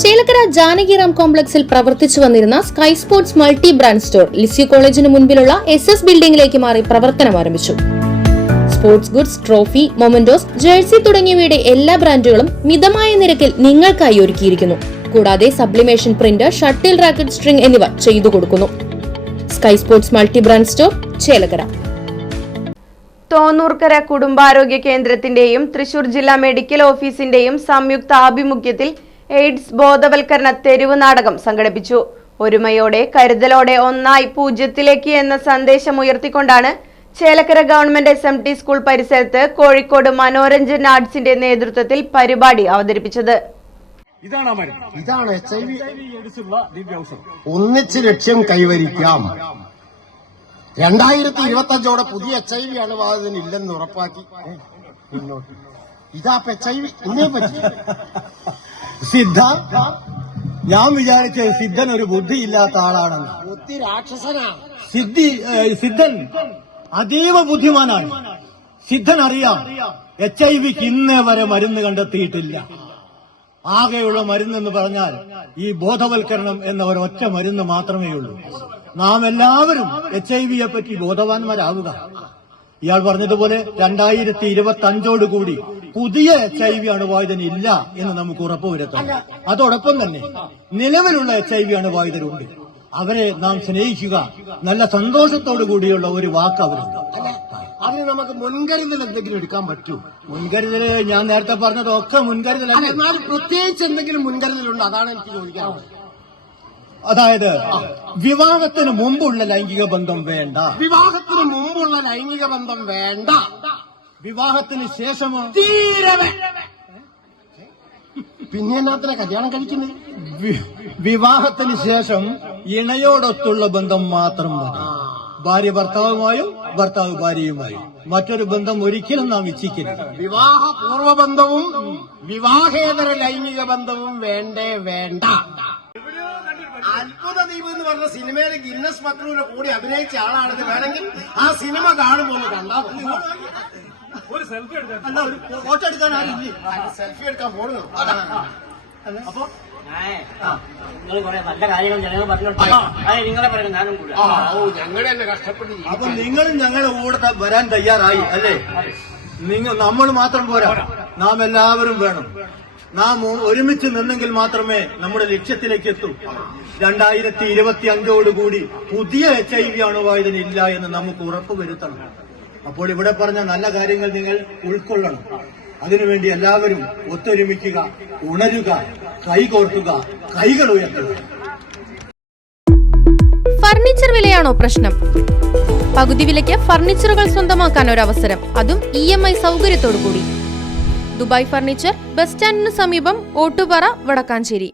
ചേലക്കര ജാനകിറാം കോംപ്ലക്സിൽ പ്രവർത്തിച്ചു വന്നിരുന്ന sky sports multi brand store Lisieux കോളേജിന് മുൻപിലുള്ള SS ബിൽഡിംഗിലേക്ക് മാറി പ്രവർത്തനം ആരംഭിച്ചു. Sports goods, trophy, mementos, jersey തുടങ്ങിയവയുടെ എല്ലാ ബ്രാൻഡുകളും മിതമായ നിരക്കിൽ നിങ്ങൾക്കായി ഒരുക്കിയിരിക്കുന്നു. കൂടാതെ sublimation print, shuttle racket, string എന്നിവ ചെയ്തു കൊടുക്കുന്നു. Sky sports multi brand store, Chelakkara. Thonnurkara കുടുംബാരോഗ്യ കേന്ദ്രത്തിന്റെയും തൃശൂർ ജില്ലാ മെഡിക്കൽ ഓഫീസിന്റെയും സംയുക്ത ആഭിമുഖ്യത്തിൽ എയ്ഡ്സ് ബോധവൽക്കരണ തെരുവ് നാടകം സംഘടിപ്പിച്ചു. ഒരുമയോടെ കരുതലോടെ ഒന്നായി പൂജ്യത്തിലേക്ക് എന്ന സന്ദേശം ഉയർത്തിക്കൊണ്ടാണ് ചേലക്കര ഗവൺമെന്റ് SMT സ്കൂൾ പരിസരത്ത് കോഴിക്കോട് മനോരഞ്ജൻ ആർട്സിന്റെ നേതൃത്വത്തിൽ പരിപാടി അവതരിപ്പിച്ചത്. ഇതാണ് ഒന്നിച്ച് ലക്ഷ്യം കൈവരിക്കാം. 2025 പുതിയ HIV അണുബാധിതന് ഇല്ലെന്ന് ഉറപ്പാക്കി ഇതാ HIV ഇന്നേ പറ്റി. സിദ്ധ, ഞാൻ വിചാരിച്ച സിദ്ധൻ ഒരു ബുദ്ധിയില്ലാത്ത ആളാണെന്ന്. ബുദ്ധി രാക്ഷസനാ. സിദ്ധൻ അതീവ ബുദ്ധിമാനാണ്. സിദ്ധൻ അറിയാം HIV ഇന്നേ വരെ മരുന്ന് കണ്ടെത്തിയിട്ടില്ല. ആകെയുള്ള മരുന്നെന്ന് പറഞ്ഞാൽ ഈ ബോധവൽക്കരണം എന്ന ഒരൊറ്റ മരുന്ന് മാത്രമേ ഉള്ളൂ. നാം എല്ലാവരും HIV പറ്റി ബോധവാന്മാരാവുക. ഇയാൾ പറഞ്ഞതുപോലെ 2025 കൂടി പുതിയ HIV അണുബാധിതന് ഇല്ല എന്ന് നമുക്ക് ഉറപ്പുവരുത്താം. അതോടൊപ്പം തന്നെ നിലവിലുള്ള HIV അണുബാധിതരുണ്ട്. അവരെ നാം സ്നേഹിക്കുക. നല്ല സന്തോഷത്തോടു കൂടിയുള്ള ഒരു വാക്ക് അവരുണ്ട്. അതിന് നമുക്ക് മുൻകരുതൽ എന്തെങ്കിലും എടുക്കാൻ പറ്റൂ? മുൻകരുതൽ ഞാൻ നേരത്തെ പറഞ്ഞതൊക്കെ മുൻകരുതലല്ല. എന്നാലും പ്രത്യേകിച്ച് എന്തെങ്കിലും മുൻകരുതലുണ്ട്, അതാണ് എനിക്ക് ചോദിക്കാറുള്ളത്. അതായത് വിവാഹത്തിന് മുമ്പുള്ള ലൈംഗിക ബന്ധം വേണ്ട. വിവാഹത്തിന് മുമ്പുള്ള ലൈംഗിക ബന്ധം വേണ്ട. വിവാഹത്തിന് ശേഷമോ? തീരെ പിന്നെ എന്നാത്തിനാ കല്യാണം കഴിക്കുന്നത്? വിവാഹത്തിന് ശേഷം ഇണയോടൊത്തുള്ള ബന്ധം മാത്രം മതി. ഭാര്യ ഭർത്താവുമായും ഭർത്താവ് ഭാര്യയുമായും മറ്റൊരു ബന്ധം ഒരിക്കലും നാം ഇച്ഛിക്കരുത്. വിവാഹ പൂർവ്വബന്ധവും വിവാഹേതര ലൈംഗിക ബന്ധവും വേണ്ട. അത്ഭുത ദ്വീപ് എന്ന് പറഞ്ഞ സിനിമയിൽ ഗിന്നസ് പക്രൂരെ കൂടി അഭിനയിച്ച ആളാണിത്. വേണമെങ്കിൽ ആ സിനിമ കാണുമ്പോൾ കണ്ടാൽ ഒരു സെൽഫി എടുക്കാൻ, ഒരു ഫോട്ടോ എടുക്കാൻ ആരില്ലേ? സെൽഫി എടുക്കാൻ പോകണം. അപ്പൊ ഞങ്ങളെ തന്നെ കഷ്ടപ്പെട്ട്. അപ്പൊ നിങ്ങളും ഞങ്ങളുടെ കൂടെ വരാൻ തയ്യാറായി അല്ലേ? നമ്മൾ മാത്രം പോരാ, നാം എല്ലാവരും വേണം. നാം ഒരുമിച്ച് നിന്നെങ്കിൽ മാത്രമേ നമ്മുടെ ലക്ഷ്യത്തിലേക്ക് എത്തൂ. 2025 കൂടി പുതിയ HIV അണുബാധിതനില്ല എന്ന് നമുക്ക് ഉറപ്പുവരുത്തണം. അപ്പോൾ ഇവിടെ പറഞ്ഞ നല്ല കാര്യങ്ങൾ നിങ്ങൾ ഉൾക്കൊള്ളണം. അതിനുവേണ്ടി എല്ലാവരും ഒത്തൊരുമിക്കുക, ഉണരുക, കൈകോർക്കുക, കൈകൾ ഉയർത്തുക. ഫർണിച്ചർ വിലയാണോ പ്രശ്നം? പകുതി വിലയ്ക്ക് ഫർണിച്ചറുകൾ സ്വന്തമാക്കാൻ ഒരു അവസരം, അതും EMI സൗകര്യത്തോടു കൂടി. ദുബായ് ഫർണിച്ചർ, ബസ് സ്റ്റാൻഡിന് സമീപം, ഓട്ടുപാറ, വടക്കാഞ്ചേരി.